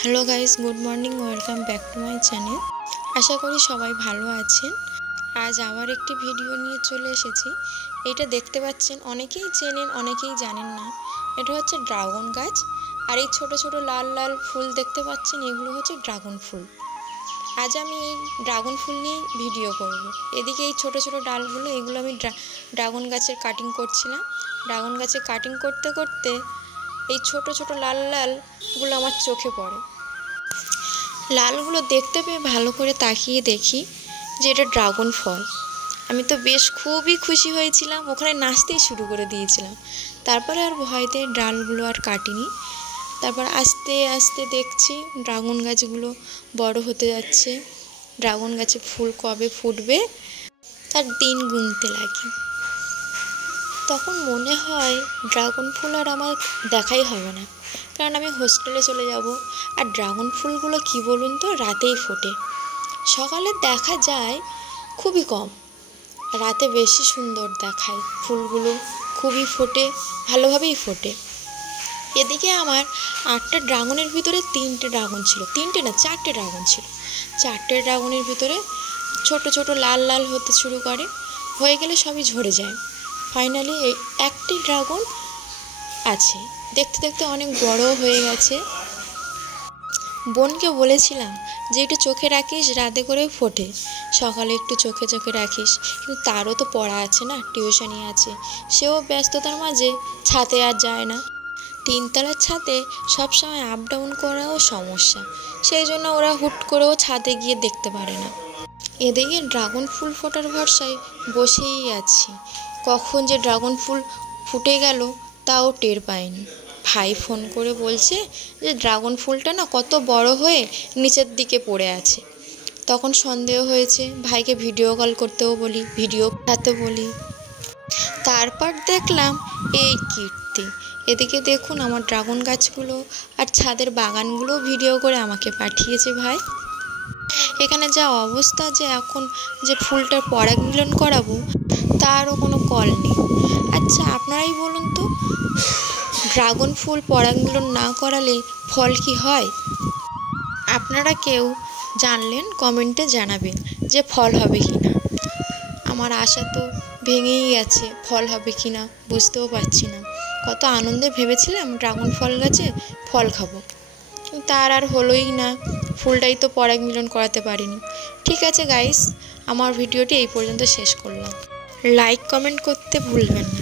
Hello guys, good morning, welcome back to my channel. আশা করি সবাই ভালো আছেন। আজ আবার একটি ভিডিও নিয়ে চলে এসেছি। এটা দেখতে পাচ্ছেন, অনেকেই চেনেন অনেকেই জানেন না। এটা হচ্ছে ড্রাগন গাছ, আর এই ছোট ছোট লাল লাল ফুল দেখতে পাচ্ছেন, এগুলো হচ্ছে ড্রাগন ফুল। আজ আমি এই ড্রাগন ফুল নিয়ে ভিডিও করব। এদিকে এই ছোট ছোট ডালগুলো, এগুলো আমি ড্রাগন গাছের কাটিং করছিলাম। ড্রাগন গাছের কাটিং করতে করতে এই ছোট ছোট লাল লালগুলো আমার চোখে পড়ে। লালগুলো দেখতে পেয়ে ভালো করে তাকিয়ে দেখি যে এটা ড্রাগন ফল। আমি তো বেশ খুবই খুশি হয়েছিলাম, ওখানে নাচতেই শুরু করে দিয়েছিলাম। তারপরে আর ভয়তে ডালগুলো আর কাটিনি। তারপর আস্তে আস্তে দেখছি ড্রাগন গাছগুলো বড় হতে যাচ্ছে। ড্রাগন গাছে ফুল কবে ফুটবে তার দিন গুনতে লাগি। তখন মনে হয় ড্রাগন ফুল আর আমার দেখাই হবে না, কারণ আমি হোস্টেলে চলে যাব। আর ড্রাগন ফুলগুলো কি বলুন তো, রাতেই ফোটে। সকালে দেখা যায় খুবই কম, রাতে বেশি সুন্দর দেখায় ফুলগুলো, খুবই ফোটে, ভালোভাবেই ফোটে। এদিকে আমার 8টা ড্রাগনের ভিতরে 3টে ড্রাগন ছিল, 3টে না 4টে ড্রাগন ছিল। 4টে ড্রাগনের ভিতরে ছোট ছোট লাল লাল হতে শুরু করে, হয়ে গেলে সবই ঝরে যায়। ফাইনালি এই একটি ড্রাগন আছে, দেখতে দেখতে অনেক বড় হয়ে গেছে। বোনকে বলেছিলাম যে একটু চোখে রাখিস, রাতে করে ফোটে, সকালে একটু চোখে চোখে রাখিস, কিন্তু তারও তো পড়া আছে না, টিউশনি আছে। সেও ব্যস্ততার মাঝে ছাদে আর যায় না। 3তলার ছাদে সবসময় আপ ডাউন করাও সমস্যা, সেই জন্য ওরা হুট করেও ছাদে গিয়ে দেখতে পারে না। এদিকে ড্রাগন ফুল ফোটার ভরসায় বসেই আছি। কখন যে ড্রাগন ফুল ফুটে গেল তাও টের পাইনি। ভাই ফোন করে বলছে যে ড্রাগন ফুলটা না কত বড় হয়ে নিচের দিকে পড়ে আছে। তখন সন্দেহ হয়েছে, ভাইকে ভিডিও কল করতেও বলি, ভিডিও পাঠাতে বলি। তারপর দেখলাম এই কীর্তি। এদিকে দেখুন আমার ড্রাগন গাছগুলো আর ছাদের বাগানগুলো ভিডিও করে আমাকে পাঠিয়েছে ভাই। এখানে যা অবস্থা, যে এখন যে ফুলটার পরাগ মিলন করাবো তারও কোনো কল নেই। আচ্ছা আপনারাই বলুন তো, ড্রাগন ফুল পরাগ মিলন না করালে ফল কি হয়? আপনারা কেউ জানলেন কমেন্টে জানাবেন যে ফল হবে কি না। আমার আশা তো ভেঙেই গেছে, ফল হবে কি না বুঝতেও পারছি না। কত আনন্দে ভেবেছিলাম ড্রাগন ফল গাছে ফল খাবো, তার আর হলোই না। ফুলটাই তো পরাগ মিলন করাতে পারিনি। ঠিক আছে গাইস, আমার ভিডিওটি এই পর্যন্ত শেষ করলাম। লাইক কমেন্ট করতে ভুলবেন না।